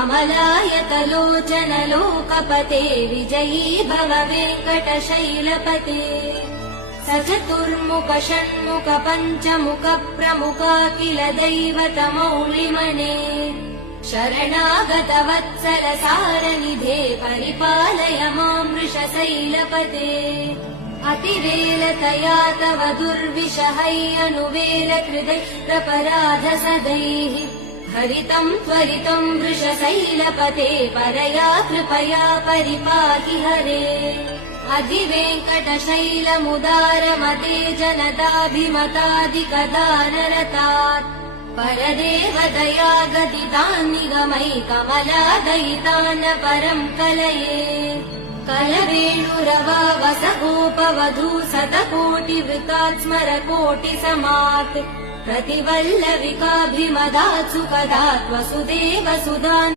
अमलायतलोचन लोकपते विजयी भव वेङ्कटशैलपते सचतुर्मुख षण्मुख पञ्चमुख प्रमुखाखिल दैवतमौलिमने शरणागत वत्सल सारनिधे परिपालय मां वृषशैलपते अतिवेलतया तव दुर्विषहैरनुवेल कृदैरपराध सदैः हरितं त्वरितं वृषशैलपते परया कृपया परिपाहि हरे अधिवेङ्कटशैलमुदारमते जनताभिमतादिकदानरतात् परदेवदया गदितान् निगमैकमलादयितान् परं कलये कलवेणुरवावसगोपवधू शतकोटिवृतात् स्मरकोटिसमात् प्रतिवल्लविकाभिमदात् सुखदात् वसुदेव सुधान्